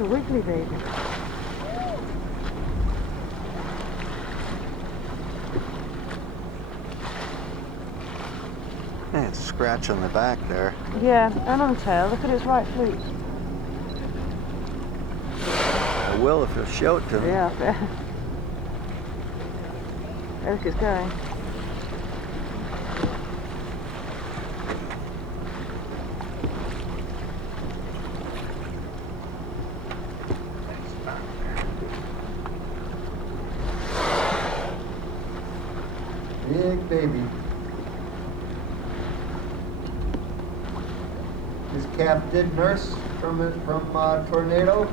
a wiggly baby. Yeah, it's a scratch on the back there. Yeah, and on tail. Look at its right flukes. I will if you'll show it to me. Yeah, I bet. Look, it's going. Big baby. This calf did nurse from tornado.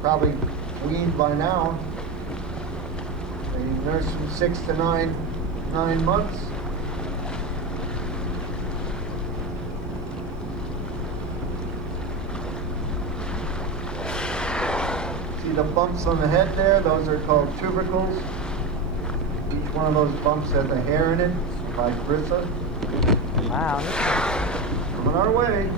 Probably weaned by now. They nursed from 6 to 9 months. See the bumps on the head there? Those are called tubercles. Each one of those bumps has a hair in it by Brissa. Wow. Coming our way.